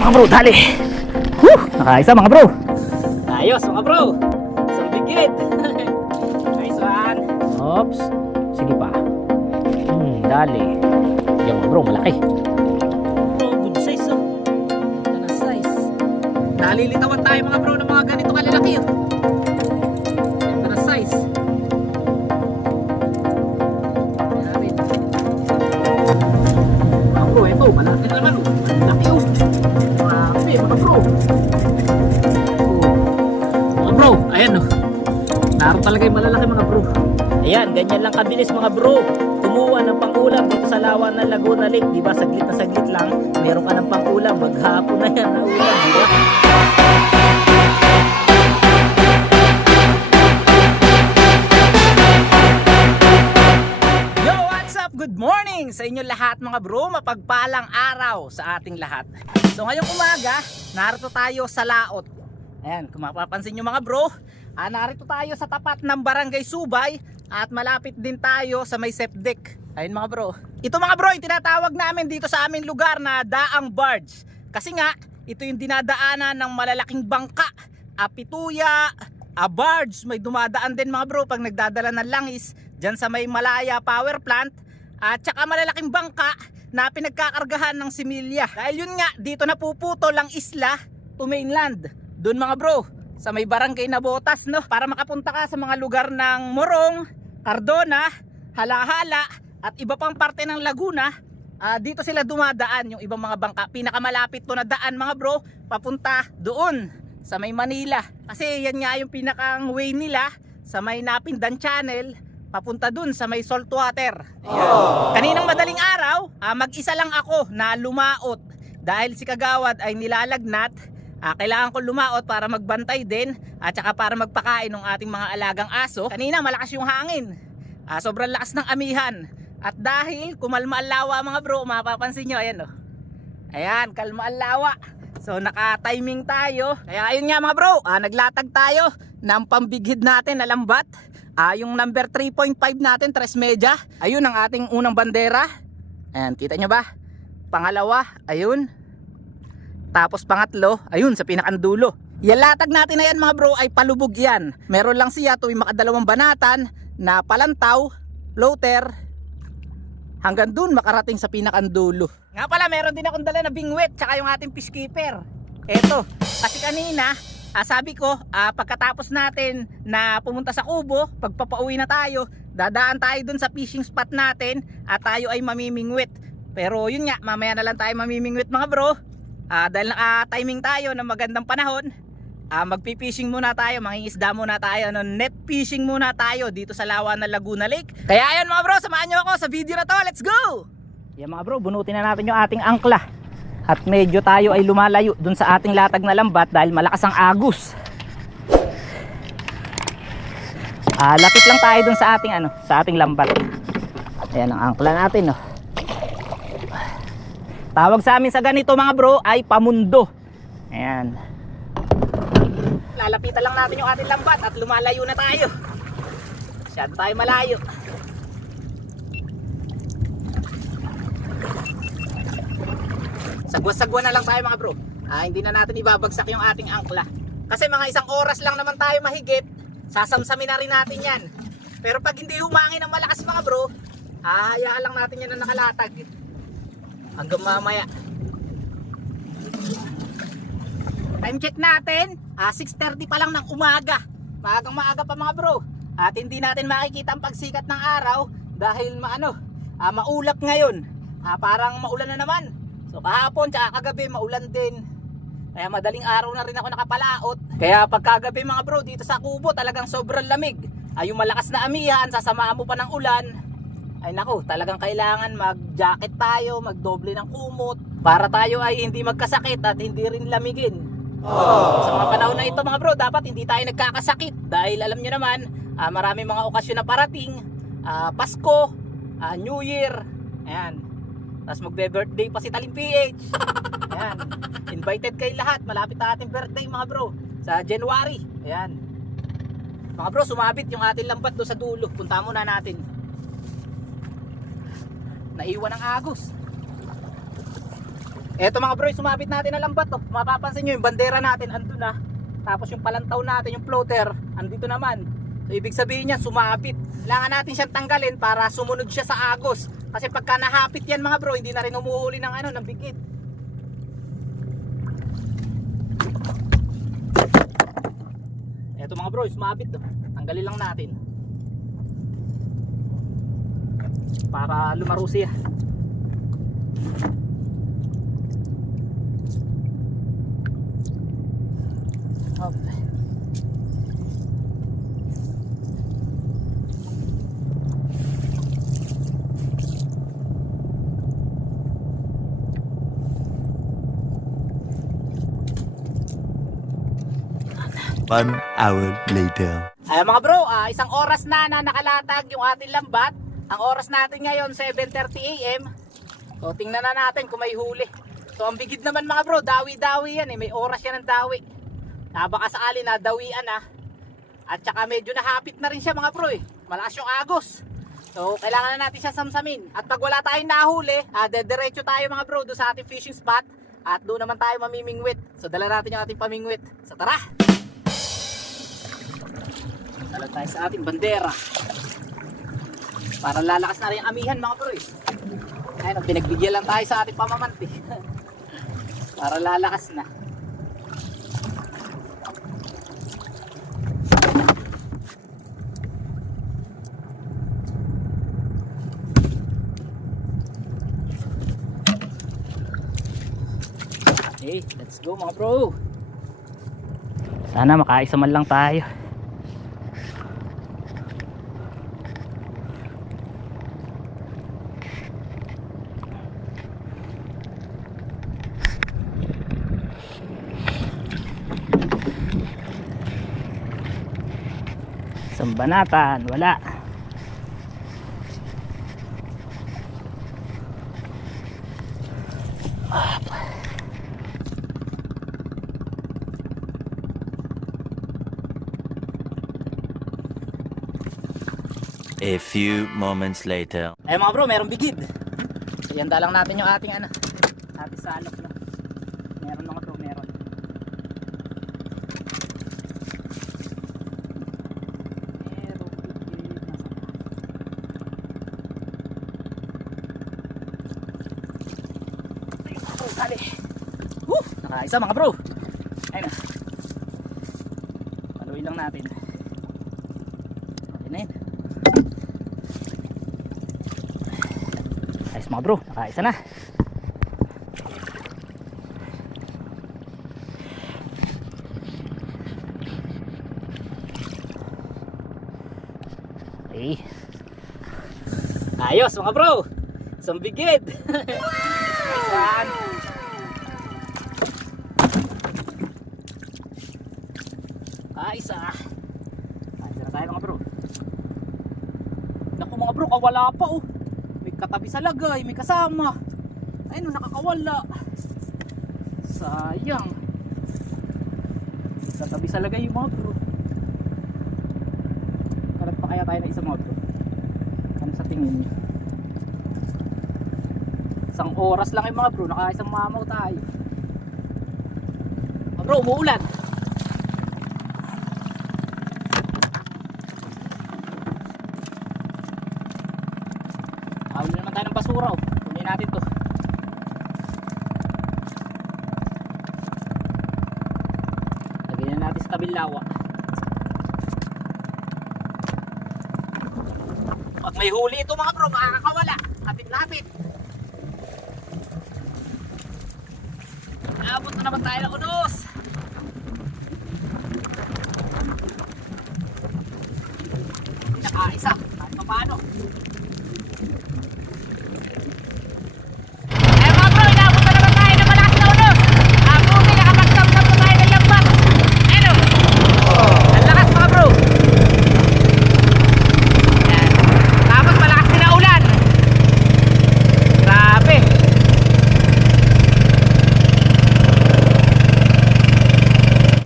mga bro, dali. Nakaisa mga bro. Ayos mga bro. Sumigit. Nice one. Oops. Sige pa. Dali. Yan mga bro, malaki. Oh, good size oh. Ganda na size. Nalilitawan tayo mga bro ng mga ganito kalalaki oh. Ganda na size. Mga bro, ito malaki na naman oh. Malaki oh. Grabe mga bro. Mga bro, ayan oh. Naroon talaga yung malalaki mga bro. Ayan, ganyan lang kabilis mga bro. Kumuha ng pangulam dito sa lawa ng Laguna Lake. Diba, saglit na saglit lang. Meron ka ng pangulam. Maghapon na yan na ulam. Diba? Yo, what's up? Good morning sa inyo lahat mga bro. Mapagpalang araw sa ating lahat. So ngayong umaga, narito tayo sa laot. Ayan, kung mapapansin nyo mga bro, narito tayo sa tapat ng Barangay Subay at malapit din tayo sa may septic. Ayun mga bro. Ito mga bro, yung tinatawag namin dito sa aming lugar na Daang Barge. Kasi nga, ito yung dinadaanan ng malalaking bangka, pituya, barge. May dumadaan din mga bro pag nagdadala ng langis dyan sa may Malaya Power Plant. At saka malalaking bangka na pinagkakargahan ng similya. Dahil yun nga, dito napuputol ang isla to mainland. Doon mga bro, sa may barangay na Botas, no? Para makapunta ka sa mga lugar ng Morong, Cardona, Halahala at iba pang parte ng Laguna, dito sila dumadaan yung ibang mga bangka. Pinakamalapit to na daan mga bro, papunta doon sa may Manila. Kasi yan nga yung pinakang way nila sa may Napindan Channel, papunta dun sa may saltwater. Kaninang madaling araw, mag-isa lang ako na lumaot. Dahil si Kagawad ay nilalagnat, kailangan ko lumaot para magbantay din at saka para magpakain ng ating mga alagang aso. Kanina malakas yung hangin, sobrang lakas ng amihan. At dahil kumalma ang lawa mga bro, mapapansin nyo, ayan oh. Ayan, kalma ang lawa. So naka-timing tayo. Kaya ayun nga mga bro, naglatag tayo ng pambigid natin na lambat. Yung number 3.5 natin, 3 media. Ayun ang ating unang bandera. Ayan, kita nyo ba? Pangalawa, ayun. Tapos pangatlo, ayun sa pinakandulo. Yung latag natin na yan mga bro ay palubog yan. Meron lang siya tuwing makadalawang banatan na palantaw, floater, hanggang dun makarating sa pinakandulo. Nga pala, meron din akong dala na bingwit tsaka yung ating fishkeeper. Eto, kasi kanina sabi ko, pagkatapos natin na pumunta sa Kubo, pagpapauwi na tayo, dadaan tayo dun sa fishing spot natin at tayo ay mamimingwit. Pero yun nga, mamaya na lang tayo mamimingwit mga bro. Dahil naka-timing tayo ng magandang panahon, magpipishing muna tayo, mangingisda muna tayo, net fishing muna tayo dito sa lawa ng Laguna Lake. Kaya ayun mga bro, samahan nyo ako sa video na to, let's go! Yan mga bro, bunutin na natin yung ating angkla. At medyo tayo ay lumalayo dun sa ating latag na lambat dahil malakas ang agos. Lapit lang tayo dun sa ating sa ating lambat. Ayan ang angkla natin, no. Tawag sa amin sa ganito mga bro ay pamundo. Ayan. Lalapitan lang natin yung ating lambat at lumalayo na tayo. Masyado tayo malayo. Sagwa-sagwa na lang tayo mga bro. Hindi na natin ibabagsak yung ating angkla. Kasi mga 1 oras lang naman tayo mahigit, sasamsamin na rin natin yan. Pero pag hindi humangin ng malakas mga bro, hayaan lang natin yan na nakalatag hanggang mamaya. Time check natin, 6:30 pa lang ng umaga. Maagang maaga pa mga bro. At hindi natin makikita ang pagsikat ng araw dahil maulap ngayon. Parang maulan na naman. So kahapon tsaka kagabi maulan din. Kaya madaling araw na rin ako nakapalaot. Kaya pagkagabi mga bro dito sa Kubo talagang sobrang lamig. Yung malakas na amihan, sasamaan mo pa ng ulan. Ay naku, talagang kailangan mag-jacket tayo, magdoble ng kumot para tayo ay hindi magkasakit at hindi rin lamigin. Sa mga panahon na ito mga bro, dapat hindi tayo nagkakasakit dahil alam nyo naman, marami mga okasyon na parating, Pasko, New Year, ayan. Tapos magbe-birthday pa si Talim PH. Ayan. Invited kayo lahat, malapit na ating birthday mga bro sa January. Ayan. Mga bro, sumabit yung ating lambat do sa dulo. Punta muna natin. Naiwan ang agos. Eto mga bro, sumabit natin na lambat to. Mapapansin nyo yung bandera natin andun na. Tapos yung palantaw natin, yung floater, andito naman. So ibig sabihin niya sumabit. Kailangan natin siyang tanggalin para sumunod siya sa agos. Kasi pagka nahapit yan mga bro, hindi na rin umuhuli ng ano, ng bigit. Eto mga bro, sumabit to. Tanggalin lang natin. Para lumaro siya. Okay. One hour later. Ay mga bro, isang oras na nakalatag yung ating lambat. Ang oras natin ngayon 7:30 AM. So tingnan na natin kung may huli. So ang bigid naman mga bro, dawi-dawi yan eh. May oras yan ng dawi. Baka sakali na dawian na. At saka medyo nahapit na rin siya mga bro eh. Malakas yung agos. So kailangan na natin siya samsamin. At pag wala tayong nahuli, dediretso tayo mga bro doon sa ating fishing spot. At doon naman tayo mamimingwit. So dala natin yung ating pamingwit. So tara! Dala tayo sa ating bandera. Para lalakas na rin yung amihan mga bro eh. Ayun, pinagbigyan lang tayo sa ating pamamanti. Para lalakas na. Okay, let's go mga bro. Sana makaisa man lang tayo. Sambanatan, wala. A few moments later. Ay mga bro, merong bigid. Ianda lang natin yung ating ano, ating salok na. Meron mga bro, meron. Nakaisa mga bro. Ayun na. Paluin lang natin. Okay na yun. Ayos mga bro, nakaisa na. Okay. Ayos mga bro. Sambigid. Ayan. Isa. Isa na tayo mga bro. Naku mga bro, kawala pa oh. May katabi sa lagay, may kasama. Ayun, nakakawala. Sayang. May katabi sa lagay yung mga bro. Kalat pa kaya tayo na isa mga bro. Ano sa tingin niyo? Isang oras lang yung mga bro, nakaisang mamaw tayo. Mga bro, umuulan. Hawin naman tayo ng basura oh. Kunin natin to. Lagyan na natin sa tabing lawa. Pag may huli ito mga bro, makakawala. Lapit-lapit. Abot na naman tayo ng unos. Nakaisa. Kahit pa paano.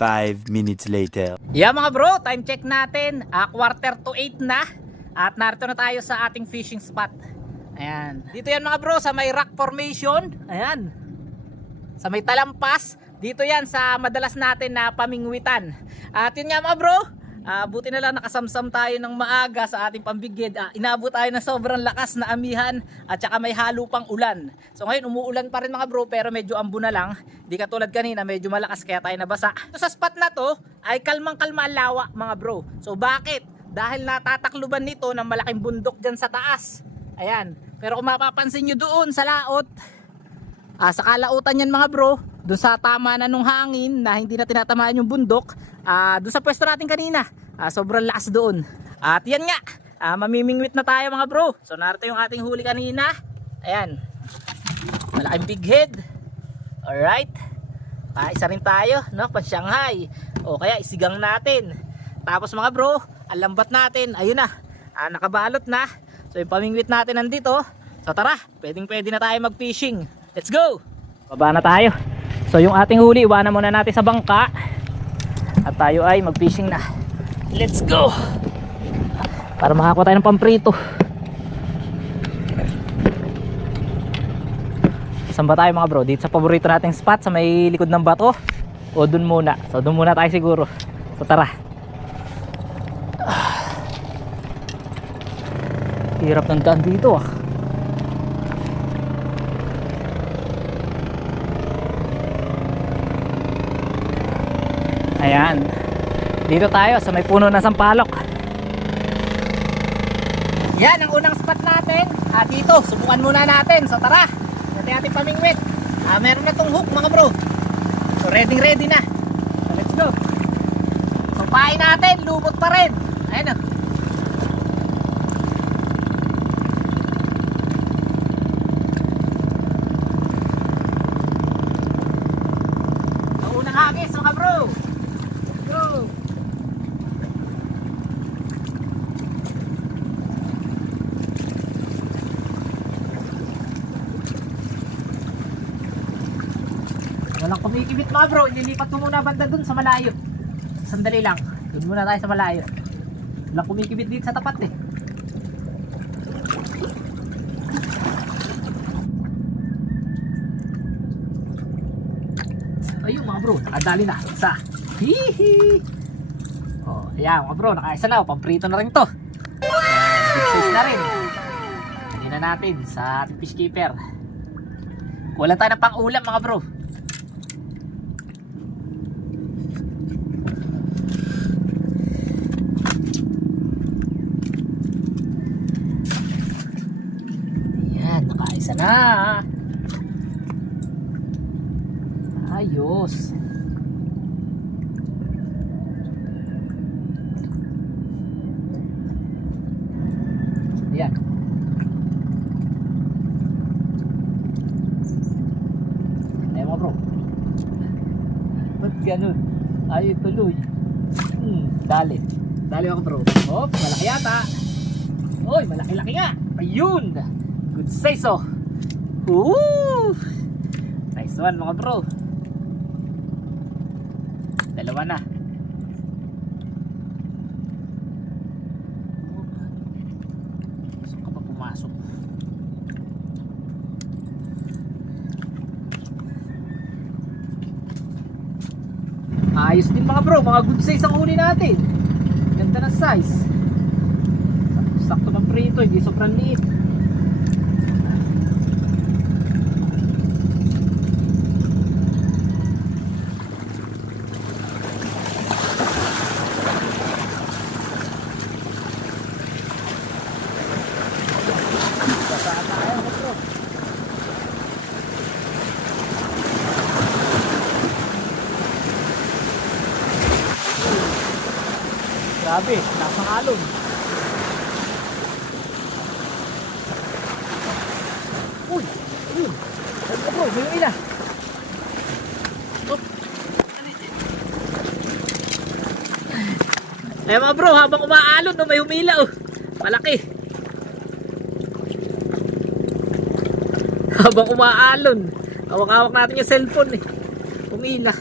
Five minutes later. Yeah mga bro, time check natin. 7:45 na. At narito na tayo sa ating fishing spot. Ayan. Dito yan mga bro sa may rock formation. Ayan. sa may Talampas. Dito yan sa madalas natin na pamingwitan. At yun nga mga bro, buti na lang nakasamsam tayo ng maaga sa ating pambigid. Inabot tayo ng sobrang lakas na amihan at saka may halo pang ulan. So ngayon umuulan pa rin mga bro, pero medyo ambo na lang. Di katulad kanina, medyo malakas kaya tayo nabasa. So sa spot na to ay kalmang-kalma ang lawa mga bro. So bakit? Dahil natatakluban nito ng malaking bundok dyan sa taas. Ayan. Pero kung mapapansin nyo doon sa laot, sa kalautan yan mga bro, doon sa tama na nung hangin na hindi na tinatamaan yung bundok, doon sa pwesto natin kanina, sobrang lakas doon. At yan nga, mamimingwit na tayo mga bro. So narito yung ating huli kanina. Ayan, malaking big head. Alright, isa rin tayo, no? Pan Shanghai, o kaya isigang natin. Tapos mga bro, ang lambat natin, ayun na, nakabalot na. So yung pamingwit natin nandito. So tara, pwedeng na tayo mag fishing. Let's go! Baba na tayo. So yung ating huli, iwanan muna natin sa bangka. At tayo ay mag fishing na. Let's go! Para makakuha tayo ng pamprito. Saan ba tayo mga bro? Dito sa paborito nating spot sa may likod ng bato? O dun muna? So dun muna tayo siguro. So tara. Hirap ng daan dito . Ayan. Dito tayo sa may puno ng sampalok. Yan ang unang spot natin. Dito, subukan muna natin. So tara, natin ating pamingwit. Meron na tong hook mga bro. So ready na. So let's go. So pain natin, lumot pa rin. Ayan . Hagis mga bro. Let's go. Walang kumikibit mga bro. Ililipat mo muna banda dun sa malayo. Sandali lang. Dun muna tayo sa malayo. Walang kumikibit dito sa tapat . Ayun mga bro, nakadali na. Isa. Hihi. Ayan mga bro, nakaisa na. Pamprito na rin to. Big size na rin. Hindi na natin sa ating fish keeper. Wala tayo ng pang-ulam mga bro. Ayan, nakaisa na. Ayos. Ayan. Ayan mga bro. Ba't ganun? Ayaw tuloy. Dali. Dali ako bro. Oh, malaki yata. Oy, malaki-laki nga. Ayun. Good size . Woo! Nice one mga bro. Dalawa na. Saan ka pa pumasok? Ayos din mga bro. Mga good size ang huli natin. Ganda ng size. Sakto ng prito. Hindi sobrang liit. Grabe, lakas ng alon. Uy, ayun. Ayun bro, may ila. Eh mga bro, habang umaalon, may humila . Malaki. Habang umaalon, hawak-hawak natin yung cellphone . Humila.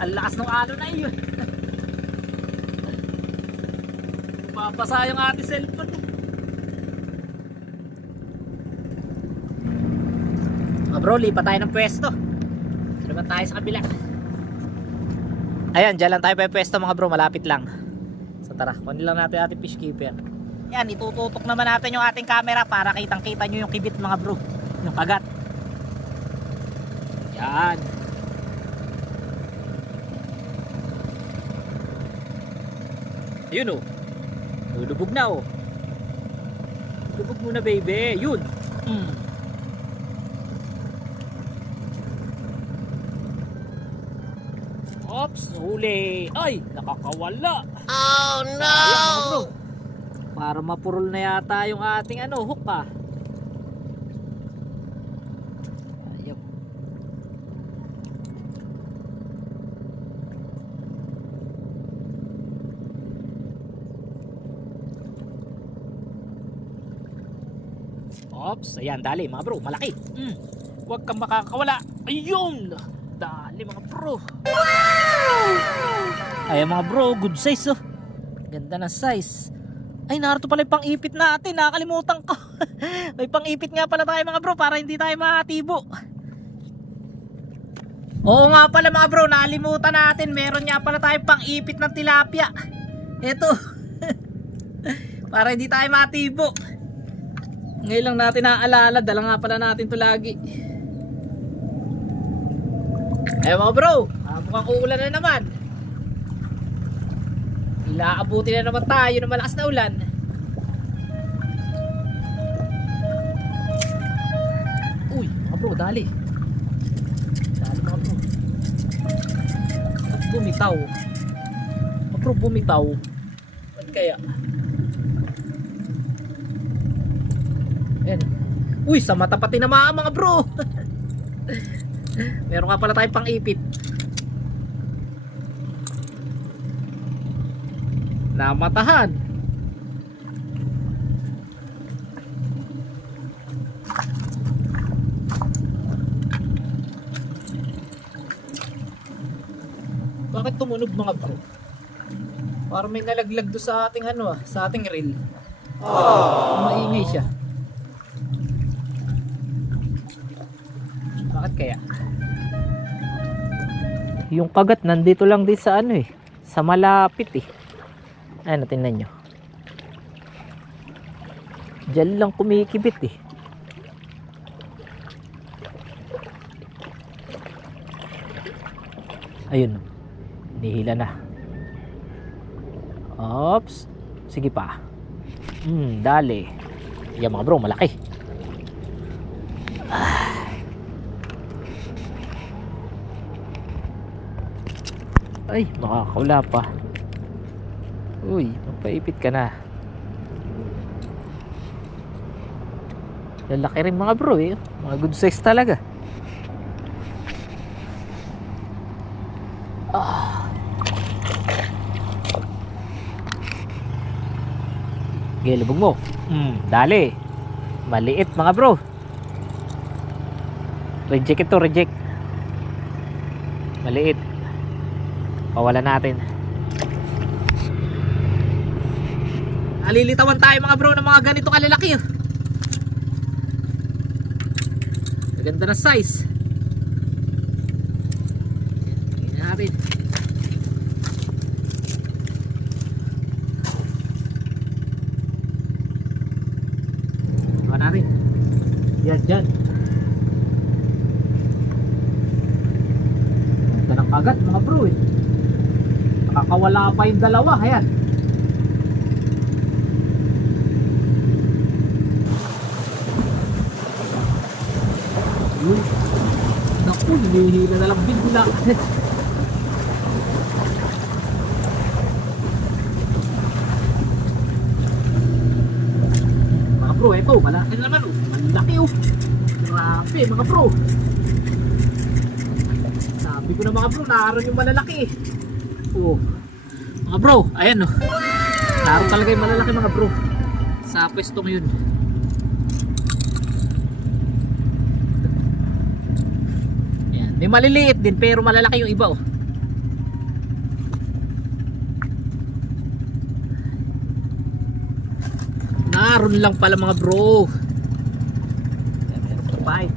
Ang lakas ng alon na yun. Papasa yung ating cellphone. Mga bro, lipat tayo ng pwesto. Lipat tayo sa kabila. Ayan, dyan lang tayo pa pwesto mga bro, malapit lang. So tara, kunin lang natin ating fish keeper. Yan, itututok naman natin yung ating camera para kitang kita nyo yung kibit mga bro, yung kagat. Yan. Ayun oh, lulubog na oh. Lubog muna baby, yun. Ops, huli. Ay, nakakawala. Oh no! Sayang, mga bro. Para mapurol na yata yung ating hook ah. Ayaw. Ops, ayan, dali mga bro, malaki. Huwag kang makakawala. Ayun! Dali mga bro. Ayan mga bro, good size oh. Ganda na size. Ay, narito pala yung pang-ipit natin. Nakakalimutan ko. May pang-ipit nga pala tayo mga bro para hindi tayo mahatibo. Oo nga pala mga bro, nakalimutan natin. Meron nga pala tayo pang-ipit ng tilapia. Ito. Para hindi tayo mahatibo. Ngayon lang natin naaalala. Dala nga pala natin to lagi. Eh mga bro, mukhang uulan na naman. Ilaabuti na naman tayo ng malakas na ulan. Uy, mga bro, dali. Dali mga bro. At bumitaw. Mga bro, bumitaw. Ba't kaya? Ayan. Uy, sa mata pati namaan mga bro. Meron nga pala tayong pang-ipit. Namatahan. Bakit tumunog mga bro? Parang may nalaglag do sa ating sa ating reel. Maingay siya. Bakit kaya? Yung kagat nandito lang din sa sa malapit eh. Ayan, tingnan nyo. Diyan lang kumikibit eh. Ayun, nihila na. Ops. Sige pa. Dali. Yan mga bro, malaki. Ay, makakawala pa. Uy, magpaipit ka na. Lalaki rin mga bro eh. Mga good size talaga. Okay, lubog mo. Dali. Maliit mga bro. Reject ito, reject. Maliit. Pawalan natin. Alilitawan tayo mga bro ng mga ganito kalalaki. Maganda na size. Tingnan natin. Tingnan natin. Yan, dyan. Maganda ng kagat mga bro eh. Nakakawala pa yung dalawa. Ayan. Naku, hinihila na lang bigla. Mga bro, eto, malaki na naman oh. Malaki oh. Grabe mga bro. Sabi ko na mga bro, naroon yung malalaki. Oh. Mga bro, ayan oh. Naroon talaga yung malalaki mga bro. Sa pwestong yun. May maliliit din pero malalaki yung iba oh. Naroon lang pala mga bro. Meron pa.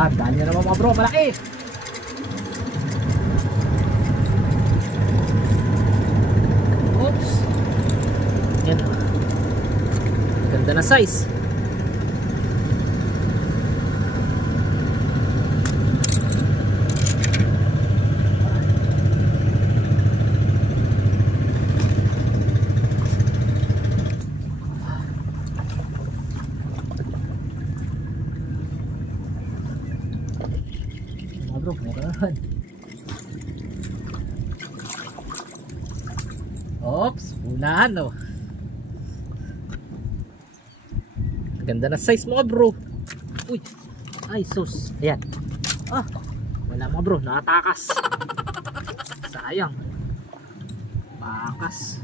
Yan, dali na naman mga bro, malaki. Oops. Yan. Ganda na size. Mga bro, meron. Oops, unahan no. Ganda na size mga bro. Uy, ay sus. Ayan. Ah, wala mga bro, nakatakas. Sayang. Pakas.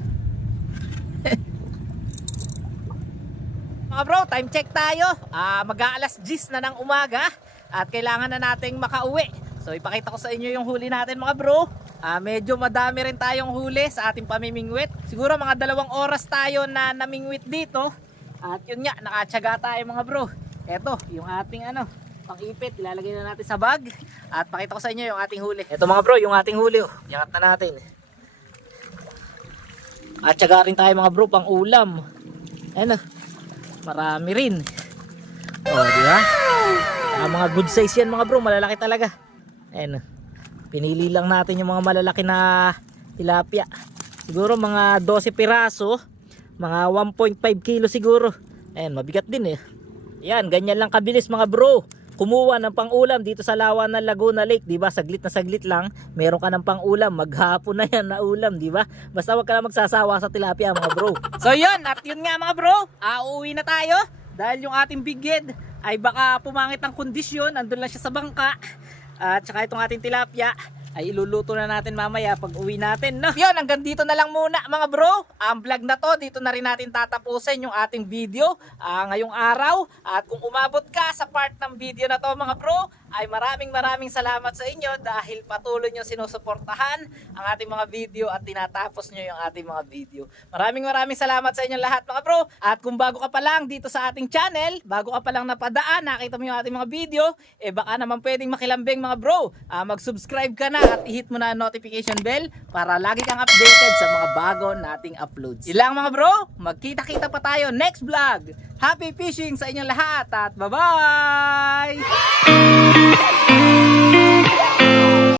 Mga bro, time check tayo. Mag-aalas 10 na ng umaga at kailangan na nating makauwi. So ipakita ko sa inyo yung huli natin mga bro. Medyo madami rin tayong huli sa ating pamimingwit. Siguro mga 2 oras tayo na namingwit dito. At yun nga, nakatsaga tayo mga bro. Eto, yung ating pang-ipit, ilalagay na natin sa bag. At pakita ko sa inyo yung ating huli. Eto mga bro, yung ating huli. Iangat na natin. At tsaga rin tayo mga bro, pang ulam. Ayan marami rin. Di ba? Mga good size yan mga bro, malalaki talaga. Ayan pinili lang natin yung mga malalaki na tilapia. Siguro mga 12 piraso, mga 1.5 kilo siguro. Ayan, mabigat din eh. Ayan, ganyan lang kabilis mga bro. Kumuha ng pang-ulam dito sa lawa ng Laguna Lake, 'di ba? Saglit na saglit lang, meron ka ng pang-ulam, maghapon na 'yan na ulam, 'di ba? Basta wag ka lang magsasawa sa tilapia, mga bro. So 'yun, at 'yun nga mga bro, uuwi na tayo dahil yung ating bighead ay baka pumangit ang kondisyon, andun lang siya sa bangka. At saka itong ating tilapia ay iluluto na natin mamaya pag uwi natin, no? Yun, hanggang dito na lang muna mga bro. Ang vlog na to, dito na rin natin tatapusin yung ating video ngayong araw. At kung umabot ka sa part ng video na to mga bro, ay maraming salamat sa inyo dahil patuloy nyo sinusuportahan ang ating mga video at tinatapos nyo yung ating mga video. Maraming salamat sa inyo lahat mga bro. At kung bago ka pa lang dito sa ating channel, bago ka pa lang napadaan, nakita mo yung ating mga video, baka naman pwedeng makilambing mga bro. Mag-subscribe ka na at i-hit mo na ang notification bell para lagi kang updated sa mga bago nating uploads. Yun lang mga bro, magkita-kita pa tayo next vlog. Happy fishing sa inyong lahat at bye-bye!